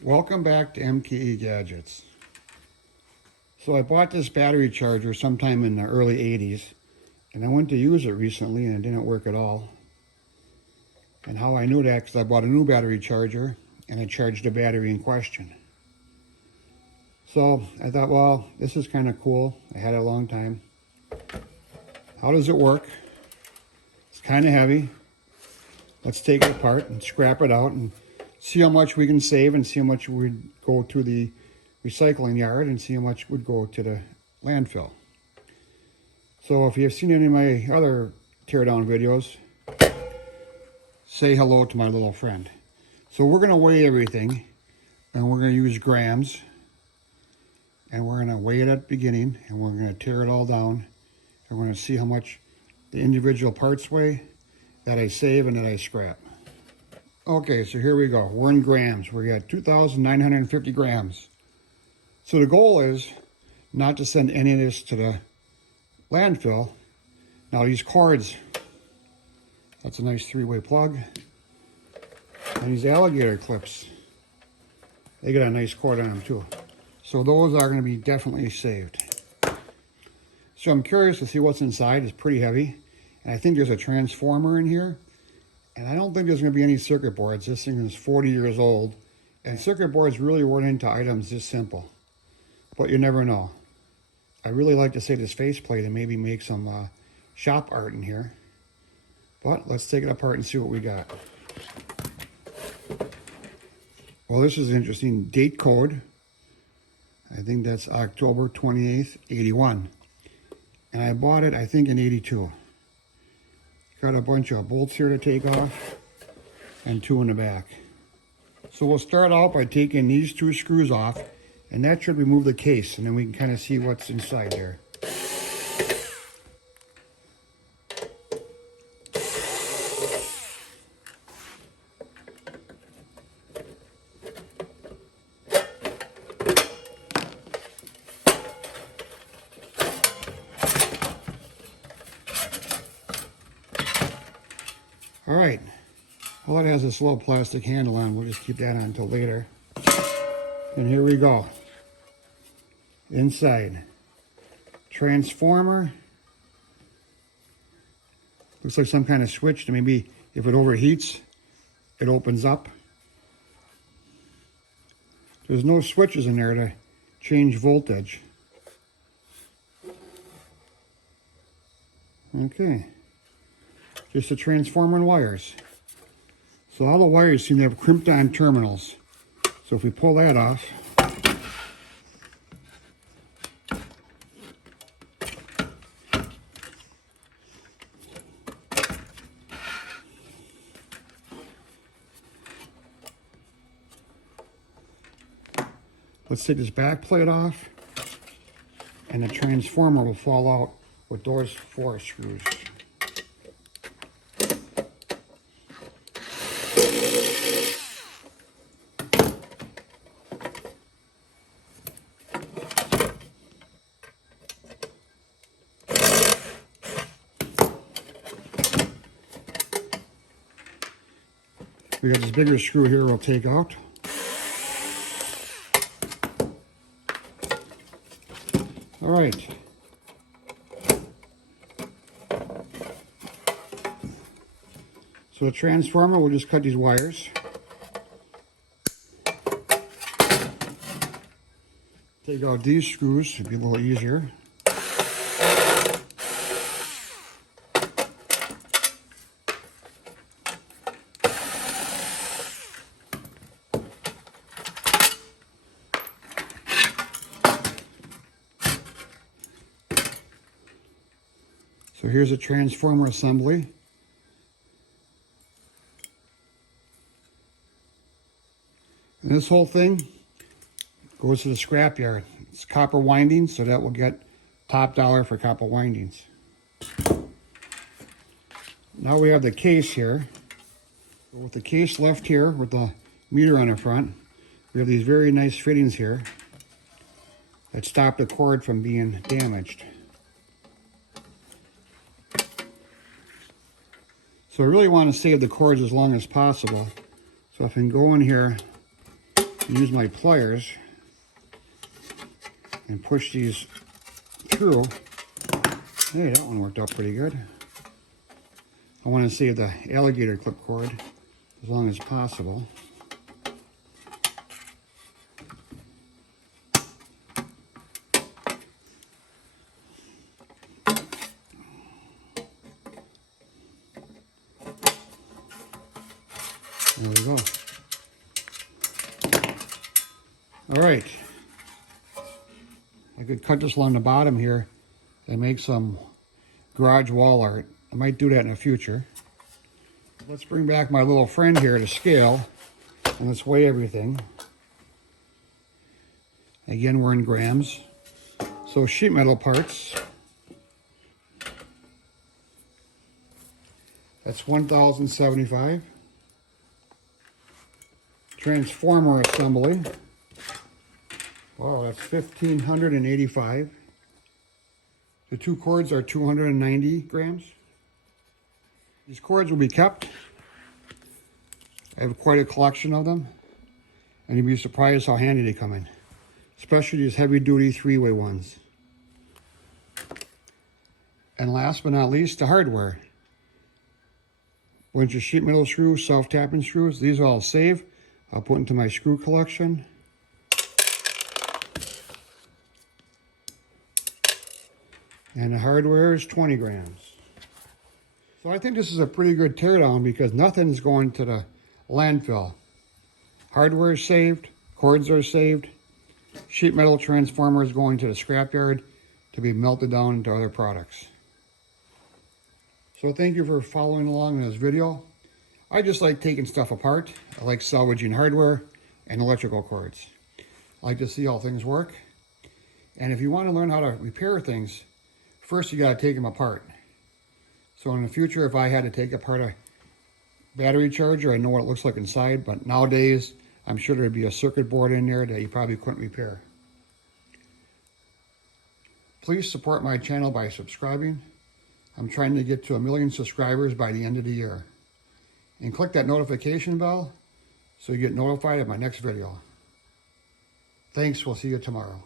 Welcome back to Mkegadgets. So I bought this battery charger sometime in the early 80s, and I went to use it recently and it didn't work at all. And how I knew that, because I bought a new battery charger and I charged the battery in question. So I thought, well, this is kind of cool. I had it a long time. How does it work? It's kind of heavy. Let's take it apart and scrap it out and see how much we can save and see how much would go to the recycling yard and see how much would go to the landfill. So if you've seen any of my other teardown videos, say hello to my little friend. So we're going to weigh everything, and we're going to use grams, and we're going to weigh it at the beginning, and we're going to tear it all down, and we're going to see how much the individual parts weigh that I save and that I scrap. Okay, so here we go. We're in grams. We got 2,950 grams. So the goal is not to send any of this to the landfill. Now these cords, that's a nice three-way plug. And these alligator clips, they got a nice cord on them too. So those are going to be definitely saved. So I'm curious to see what's inside. It's pretty heavy. And I think there's a transformer in here. And I don't think there's going to be any circuit boards. This thing is 40 years old. And circuit boards really weren't into items this simple. But you never know. I really like to save this faceplate and maybe make some shop art in here. But let's take it apart and see what we got. Well, this is an interesting date code. I think that's October 28th, 81. And I bought it, I think, in 82. Got a bunch of bolts here to take off and two in the back. So we'll start out by taking these two screws off, and that should remove the case, and then we can kind of see what's inside there. All right, well, it has this little plastic handle on. We'll just keep that on until later. And here we go. Inside, transformer. Looks like some kind of switch to maybe if it overheats, it opens up. There's no switches in there to change voltage. Okay. Just a transformer and wires. So all the wires seem to have crimped on terminals. So if we pull that off, let's take this back plate off, and the transformer will fall out with those four screws. We got this bigger screw here we'll take out. All right. So the transformer, we'll just cut these wires. Take out these screws, it'll be a little easier. So here's a transformer assembly. And this whole thing goes to the scrap yard. It's copper windings, so that will get top dollar for copper windings. Now we have the case here. With the case left here with the meter on the front, we have these very nice fittings here that stop the cord from being damaged. So I really want to save the cords as long as possible. So if I can go in here use my pliers and push these through. Hey, that one worked out pretty good. I want to save the alligator clip cord as long as possible. There we go. All right. I could cut this along the bottom here and make some garage wall art. I might do that in the future. Let's bring back my little friend here to scale and let's weigh everything. Again, we're in grams. So sheet metal parts. That's 1,075. Transformer assembly. Wow, that's 1,585. The two cords are 290 grams. These cords will be kept. I have quite a collection of them, and you'll be surprised how handy they come in, especially these heavy-duty three-way ones. And last but not least, the hardware. Bunch of sheet metal screws, self-tapping screws. These I'll save. I'll put into my screw collection. And the hardware is 20 grams. So I think this is a pretty good teardown because nothing's going to the landfill. Hardware is saved, cords are saved, sheet metal transformer is going to the scrapyard to be melted down into other products. So thank you for following along in this video. I just like taking stuff apart. I like salvaging hardware and electrical cords. I like to see how things work. And if you want to learn how to repair things, first you got to take them apart. So in the future, if I had to take apart a battery charger, I know what it looks like inside, but nowadays I'm sure there'd be a circuit board in there that you probably couldn't repair. Please support my channel by subscribing. I'm trying to get to 1 million subscribers by the end of the year. And click that notification bell so you get notified of my next video. Thanks, we'll see you tomorrow.